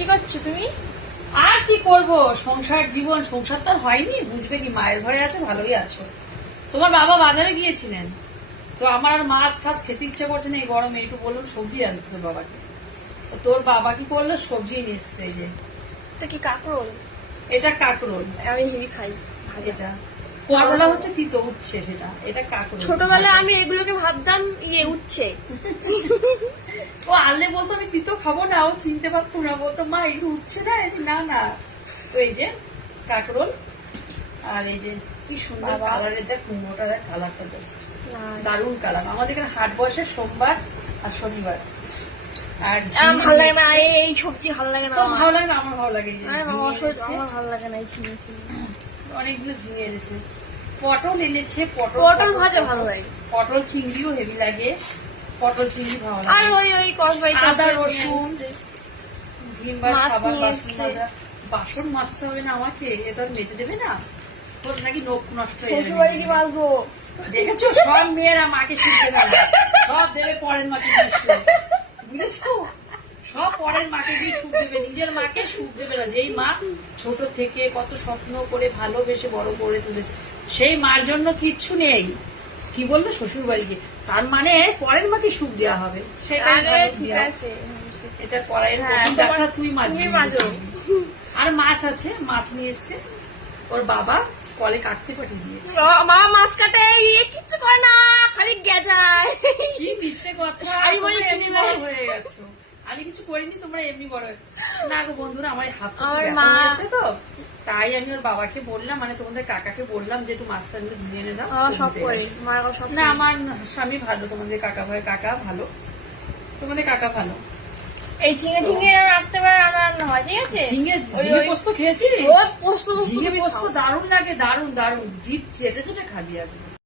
কি করছো তুমি? আর কি করব, সংসার জীবন, সংসার তো আর হয়নি, বুঝবে কি, মায়ের ঘরে আছো, ভালোই আছো। তোমার বাবা বাজারে গিয়েছিলেন, তো আমার আর মাছ টাছ খেতে ইচ্ছা করছে না এই গরমে, একটু বললাম সবজি আনতে তোর বাবাকে। তো তোর বাবা কি করলো, সবজি নিয়ে এসছে। এই যে এটা কি কাঁকরোল? এটা কাঁকরোল, আমি হেভি খাই যেটা করলা হচ্ছে তিতো উঠছে, সেটা এটা কাঁকরোল। ছোটবেলায় আমি এগুলোকে ভাবতাম উঠছে। ও আনলে বলতো আমি তিতো খাবো না, ও চিনতে পারতো না, বলতো মা এগুলো উঠছে না, না না। তো এই যে কাঁকরোল, আর এই যে কি সুন্দর কালারের, দেখ কুমড়োটা, দেখ কালারটা জাস্ট দারুণ কালার। আমাদের এখানে হাট বসে সোমবার আর শনিবার। আর ভালো লাগে না এই সবজি, ভালো লাগে না। তো ভালো লাগে না, আমার ভালো লাগে। আমার ভালো লাগে না এই ঝিঙে। অনেকগুলো ঝিঙে এনেছে, পটল এনেছে, পটল ভাজা ভালো লাগে, পটল চিংড়িও হেভি লাগে, পটল চিংড়ি ভালো লাগে। আর ওই কসবাই আদা রসুন ভিমবার মাছ সাবান, নিয়ে বাসন এসছে। মাজা, বাসন মাজতে হবে না আমাকে, এটা মেজে দেবে না, তোর নাকি নখ নষ্ট হয়ে শ্বশুর বাড়ি কি যাবে। বাসবো? দেখেছো, সব মেয়েরা মাকে সুখ দেবে না, সব দেবে পরের মাকে গিয়ে সুখ। বুঝেছো, সব পরের মাকে গিয়ে সুখ দেবে, নিজের মাকে সুখ দেবে না। যেই মা ছোট থেকে কত স্বপ্ন করে ভালোবেসে বড় করে তুলেছে, সেই মার জন্য কিচ্ছু নেই। কি বললো, শ্বশুর বাড়ি গিয়ে, তার মানে পরের মাকে সুখ দেওয়া হবে, সেটা ঠিক আছে। এটা কড়াইয়ের হ্যাঁ, প্রথম তোমার- দেখা তুই তুমি মাজো। আর মাছ আছে, মাছ নিয়ে এসছে ওর বাবা, কলে কাটতে পাঠিয়ে দিয়েছে। মা মাছ কাটে কিচ্ছু করে না, খালি গেজায়। কি মিথ্যে কথা, শাড়ি বলে তোমরা এমনি কিনে বড় দেয়। হয়ে গেছো, আমি কিছু করিনি, তোমরা এমনি বড় হয়ে। না গো বন্ধুরা, আমার এই হাত আমার ব্যথা মা- হয়েছে তো, তাই আমি ওর বাবাকে বললাম, মানে তোমাদের কাকাকে বললাম যে একটু মাছটা ধুয়ে এনে দাও। সব তো করে দিতে গেছে। মার সব না, আমার স্বামী ভালো, তোমাদের কাকা ভাই, কাকা ভালো, তোমাদের কাকা ভালো। এই ঝিঙে ঝিঙে রাখতে পারে রান্না হয়, ঠিক আছে। ঝিঙে ওই- ঝিঙে ওই- পোস্ত খেয়েছিস? ও পোস্ত ঝিঙে তুমি পোস্ত খাও। দারুণ লাগে, দারুণ দারুণ, জিভ চেটে চেটে খাবি আগে।